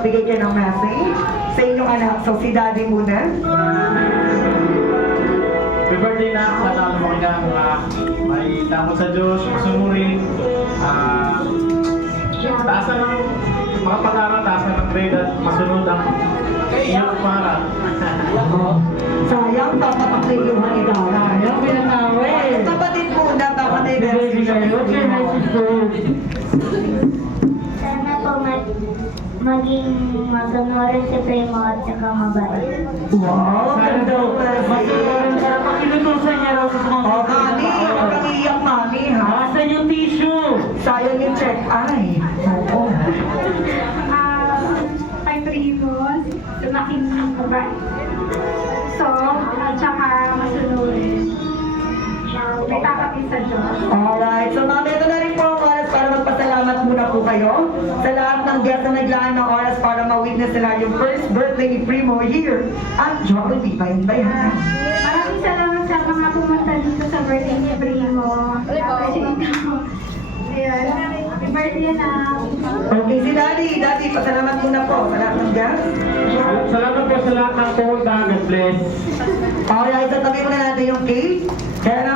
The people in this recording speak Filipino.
magbigay kayo ng message sa inyong anak. So, si Daddy muna. Happy birthday na, sana lumaki ka may takot sa Diyos, sumurin, taasan ng mga pag-aaral, taasan ng grade at masunod ang iyong pangarap. Sayang, papatakli yung manidara. Ayaw, pinatawa eh. Kapatid muna, baka na Baby kayo, okay, message ko. Sana po maging maganurin si Primo at saka mabait. Wow, Sana daw, masunuran ka. Pakilutusan niya raw sa mga Oh, mami, huwag kang iiyak, mami, ha? Asan yung tissue? Sayang yung check eye. Oo. Kay Primos, lumaking mabait. So, at saka masunurin. May takapin sa Diyos. Alright, so mami, ito na rin po ang oras para magpasalamat muna po kayo sa lahat ng guests na naglaan ng oras para ma-witness nila yung first birthday ni Primo here at Jollibee Bayan. Maraming salamat sa mga pumunta dito sa birthday ni Primo. Ayun. Happy birthday na. Okay, si Daddy. Daddy, pasalamat muna po sa lahat ng guests. Salamat po sa lahat ng pumunta, God bless. Alright, tatabi muna natin yung cake. Kaya